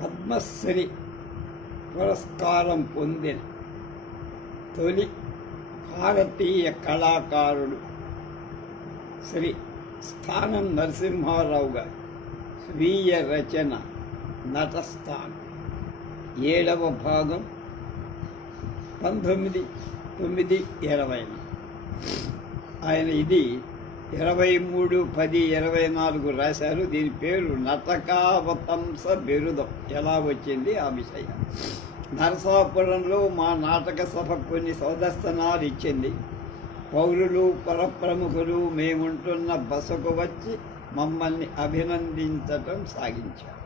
పద్మశ్రీ పురస్కారం పొందిన తొలి భారతీయ కళాకారుడు శ్రీ స్థానం నరసింహారావు గారి స్వీయ రచన నటస్థానం 7వ భాగం 19/9/20. ఆయన ఇది 23/10/24 రాశారు. దీని పేరు నటకావతంస బిరుదం. ఎలా వచ్చింది ఆ విషయం. నరసాపురంలో మా నాటక సభ కొన్ని సదస్సనాలు ఇచ్చింది. పౌరులు పరప్రముఖులు మేముంటున్న బసకు వచ్చి మమ్మల్ని అభినందించటం సాగించారు.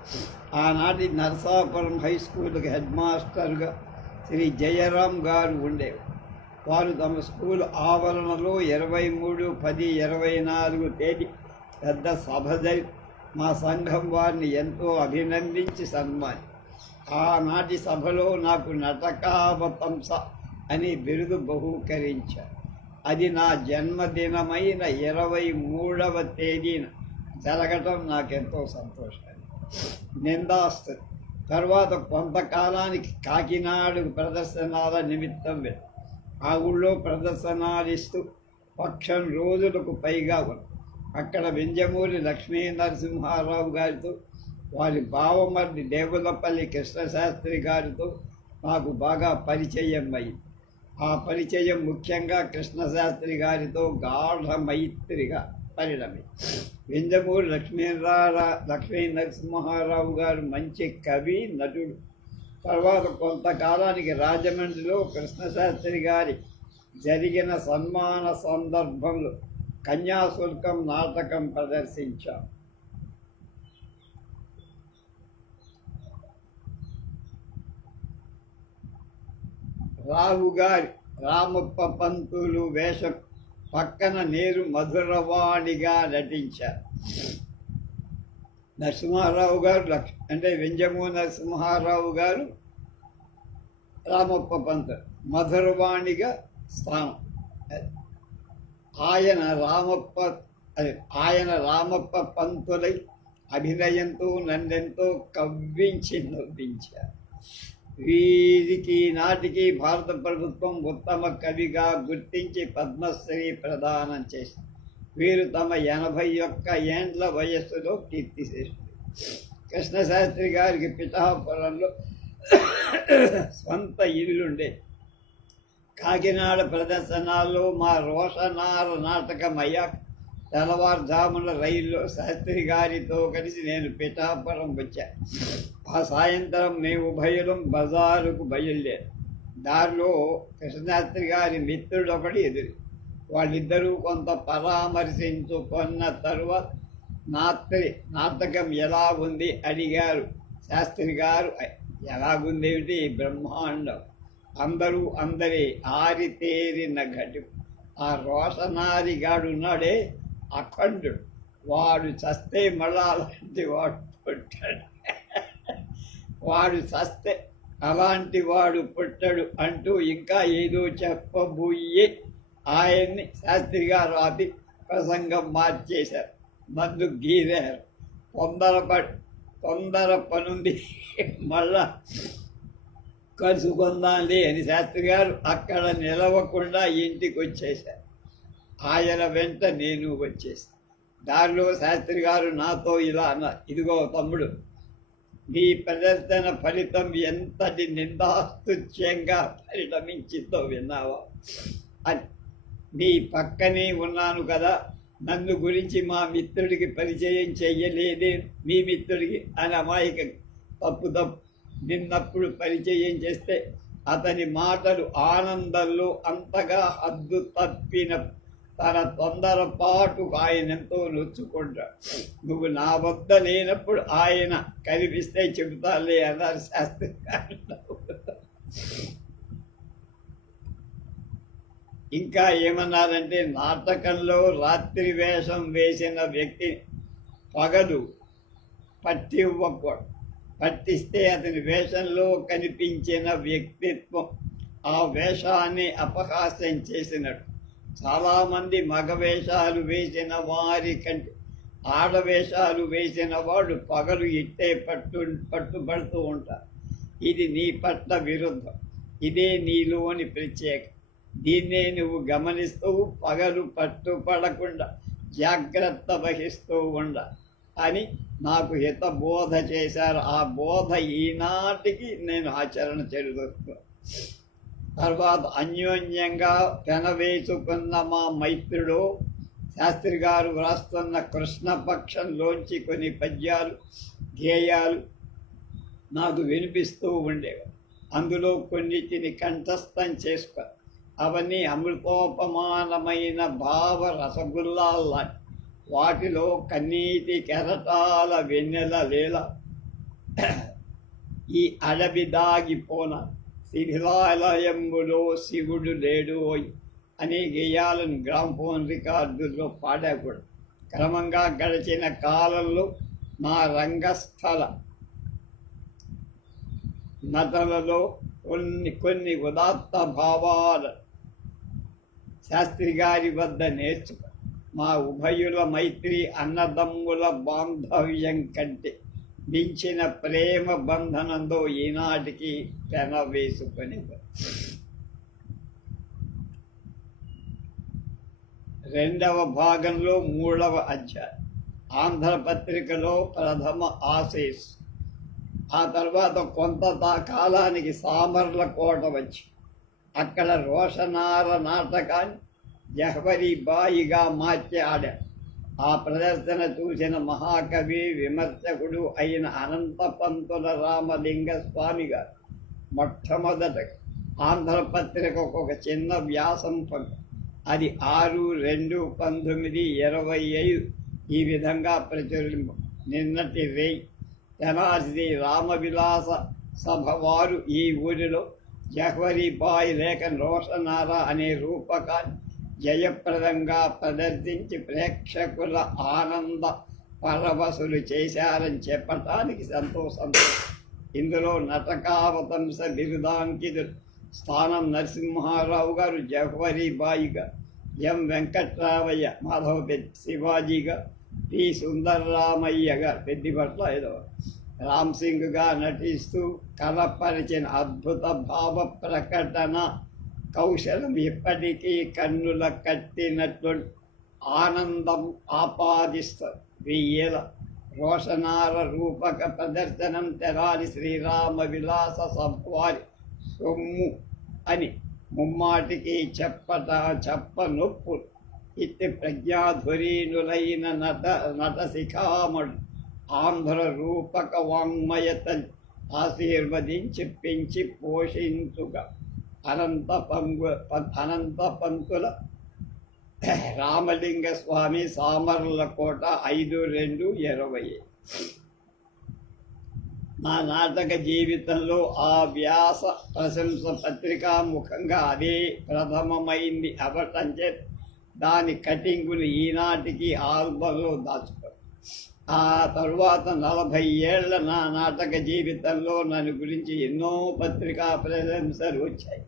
ఆనాటి నరసాపురం హై స్కూల్కి హెడ్ మాస్టర్గా శ్రీ జయరాం గారు ఉండేవారు. వారు తమ స్కూల్ ఆవరణలో 23/10/24 తేదీ పెద్ద సభ మా సంఘం వారిని ఎంతో అభినందించి సన్మాని. ఆనాటి సభలో నాకు నటకావతంస అని బిరుదు బహూకరించారు. అది నా జన్మదినమైన 23వ తేదీన జరగటం నాకెంతో సంతోషాన్ని నిందాస్తుంది. తర్వాత కొంతకాలానికి కాకినాడకు ప్రదర్శనాల నిమిత్తం వెళ్ళి ఆ ఊళ్ళో ప్రదర్శనాలిస్తూ పక్షం రోజులకు పైగా ఉంది. అక్కడ వెంజమూరి లక్ష్మీ నరసింహారావు గారితో వారి బావమర్ది దేవులపల్లి కృష్ణశాస్త్రి గారితో నాకు బాగా పరిచయం అయింది. ఆ పరిచయం ముఖ్యంగా కృష్ణశాస్త్రి గారితో గాఢ మైత్రిగా పరిణమింది. వెంజమూరి లక్ష్మీ నరసింహారావు గారు మంచి కవి, నటుడు. తర్వాత కొంతకాలానికి రాజమండ్రిలో కృష్ణశాస్త్రి గారి జరిగిన సన్మాన సందర్భంలో కన్యాశుల్కం నాటకం ప్రదర్శించాం. రావుగారి రామప్ప పంతులు వేషం పక్కన నేరు మధురవాణిగా నటించారు. నరసింహారావు గారు అంటే వెంజమూరి నరసింహారావు గారు రామప్ప పంతులు మధురవాణిగా స్థానం. ఆయన రామప్ప పంతులై అభినయంతో నన్నెంతో కవ్వించి నవ్వించారు. వీరికి నాటికి భారత ప్రభుత్వం ఉత్తమ కవిగా గుర్తించి పద్మశ్రీ ప్రదానం చేసింది. వీరు తమ 81 ఏండ్ల వయస్సులో కీర్తిశేషులు. కృష్ణశాస్త్రి గారికి పిఠాపురంలో స్వంత ఇల్లుండే. కాకినాడ ప్రదర్శనాల్లో మా రోషనార నాటకం అయ్యాక తెల్లవారుజామున రైల్లో శాస్త్రి గారితో కలిసి నేను పిఠాపురం వచ్చాను. ఆ సాయంత్రం మేము ఉభయులం బజారుకు బయలుదేరు. దారిలో కృష్ణశాస్త్రి గారి మిత్రుడు ఒకటి ఎదురు. వాళ్ళిద్దరూ కొంత పరామర్శించుకున్న తరువాత నాటకం ఎలా ఉంది అడిగారు. శాస్త్రి గారు ఎలాగుందేమిటి, బ్రహ్మాండం, అందరూ అందరి ఆరితేరిన ఘటు. ఆ రోషనారిగాడు ఉన్నాడే అఖండుడు, వాడు చస్తే మళ్ళా అలాంటి వాడు పుట్టాడు, వాడు చస్తే అలాంటి వాడు పుట్టడు అంటూ ఇంకా ఏదో చెప్పబోయే ఆయన్ని శాస్త్రి గారు ఆపి ప్రసంగం మార్చేశారు. నన్ను గీరారు. తొందర పనుంది, మళ్ళా కలుసుకుందాంలే అని శాస్త్రి గారు అక్కడ నిలవకుండా ఇంటికి వచ్చేశారు. ఆయన వెంట నేను వచ్చేసాను. దారిలో శాస్త్రి గారు నాతో ఇలా అన్నారు, ఇదిగో తమ్ముడు, నీ ప్రదర్శన ఫలితం ఎంతటి నిందాస్తుత్యంగా పరిణమించిందో విన్నావా అని. నీ పక్కనే ఉన్నాను కదా, నన్ను గురించి మా మిత్రుడికి పరిచయం చెయ్యలేదే మీ మిత్రుడికి అని అమాయక తప్పు నిన్నప్పుడు పరిచయం చేస్తే అతని మాటలు ఆనందంలో అంతగా హద్దు తప్పిన తన తొందరపాటు ఆయన ఎంతో నొచ్చుకుంటాడు. నువ్వు నా వద్ద లేనప్పుడు ఆయన కనిపిస్తే చెబుతాలే అన్నారు శాస్త్రి గారు. ఇంకా ఏమన్నారంటే, నాటకంలో రాత్రి వేషం వేసిన వ్యక్తి పగలు పట్టివ్వకూడదు. పట్టిస్తే అతని వేషంలో కనిపించిన వ్యక్తిత్వం ఆ వేషాన్ని అపహాస్యం చేసినట్టు. చాలామంది మగ వేషాలు వేసిన వారి కంటే ఆడవేషాలు వేసిన వాడు పగలు ఇట్టే పట్టుబడుతూ ఉంటారు. ఇది నీ పట్ల విరుద్ధం. ఇదే నీలోని ప్రత్యేకం. దీన్నే నువ్వు గమనిస్తూ పగలు పట్టుపడకుండా జాగ్రత్త వహిస్తూ ఉండ అని నాకు హితబోధ చేశారు. ఆ బోధ ఈనాటికి నేను ఆచరణ చేస్తున్నాను. తర్వాత అన్యోన్యంగా పెనవేసుకున్న మా మైత్రుడు శాస్త్రి గారు వ్రాస్తున్న కృష్ణపక్షంలోంచి కొన్ని పద్యాలు గేయాలు నాకు వినిపిస్తూ ఉండేవి. అందులో కొన్నిటిని కంఠస్థం చేసుకో. అవన్నీ అమృతోపమానమైన భావ రసగుల్లాల్లా. వాటిలో కన్నీటి కెరటాల వెన్నెల లేల, ఈ అడవి దాగిపోన శిథిలాలయంబులో శివుడు లేడోయ్ అనే గేయాలను గ్రామ్ఫోన్ రికార్డుల్లో పాడాకూడదు. క్రమంగా గడిచిన కాలంలో నా రంగస్థల నటనలో కొన్ని ఉదాత్త భావాలు శాస్త్రి గారి వద్ద నేర్చుకో. మా ఉభయుల మైత్రి అన్నదమ్ముల బాంధవ్యం కంటే మించిన ప్రేమ బంధనంలో ఈనాటికి పెనవేసుకొని. రెండవ భాగంలో 3వ అధ్యాయం ఆంధ్రపత్రికలో ప్రథమ ఆశీస్. ఆ తర్వాత కొంత కాలానికి సామర్లకోట వచ్చి అక్కడ రోషనార నాటకాన్ని జహ్వరి బాయిగా మార్చి ఆడాడు. ఆ ప్రదర్శన చూసిన మహాకవి విమర్శకుడు అయిన అనంతపంతుల రామలింగ స్వామి గారు మొట్టమొదట ఆంధ్రపత్రికకు ఒక చిన్న వ్యాసం పంపారు. అది 6/2/1925 ఈ విధంగా ప్రచురింపు. నిన్నటి రేయి తెనాలి రామవిలాస సభ వారు ఈ ఊరిలో జహ్వరి బాయ్ లేక రోషనార అనే రూపకాన్ని జయప్రదంగా ప్రదర్శించి ప్రేక్షకుల ఆనంద పరవశులు చేశారని చెప్పటానికి సంతోషంతో ఇందులో నటకావతంస బిరుదాంకితులు స్థానం నరసింహారావు గారు జహ్వరి బాయిగా, ఎం వెంకట్రామయ్య మాధవ శివాజీగా, పి సుందర్రామయ్యగా పెద్దిపట్ల రామ్ సింగ్గా నటిస్తూ కనపరిచిన అద్భుత భావ ప్రకటన కౌశలం ఇప్పటికీ కన్నుల కట్టినట్లు ఆనందం ఆపాదిస్తారు. 1000 రోషనార రూపక ప్రదర్శనం తెనాలి శ్రీరామ విలాస సభ్వారి సొమ్ము అని ముమ్మాటికి చెప్పనొప్పు. ఇట్టి ప్రజ్ఞాధురీనులైన నటశిఖామణుడు ఆంధ్ర రూపక వాంగ్మయతని ఆశీర్వదించి పెంచి పోషించుగా అనంత పంతుల రామలింగ స్వామి సామర్లకోట 5/2/20. నా నాటక జీవితంలో ఆ వ్యాస ప్రశంస పత్రికాముఖంగా అదే ప్రథమమైంది అవటంచే దాని కటింగులు ఈనాటికి ఆల్బంలో దాచుకో. ఆ తరువాత 40 ఏళ్ల నా నాటక జీవితంలో నన్ను గురించి ఎన్నో పత్రికా ప్రశంసలు వచ్చాయి.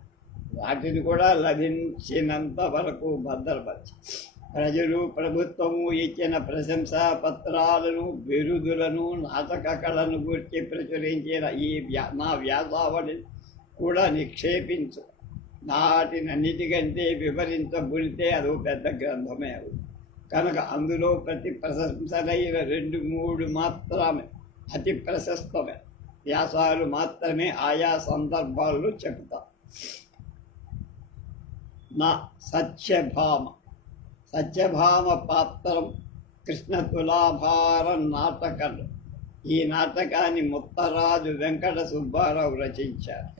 వాటిని కూడా లభించినంత వరకు భద్రపరిచి ప్రజలు ప్రభుత్వము ఇచ్చిన ప్రశంసా పత్రాలను బిరుదులను నాటక కళను గురించి ప్రచురించిన ఈ నా వ్యాసావళిని కూడా నిక్షేపించు. నాటినన్నిటికంటే వివరించబుడితే అదో పెద్ద గ్రంథమే అవుతుంది. కనుక అందులో ప్రతి ప్రశంసలైన 2-3 మాత్రమే అతి ప్రశస్తమే వ్యాసాలు మాత్రమే ఆయా సందర్భాల్లో చెబుతా. నా సత్యభామ పాత్రం కృష్ణ తులాభారం నాటకంలో. ఈ నాటకాన్ని ముత్తరాజు వెంకట సుబ్బారావు రచించారు.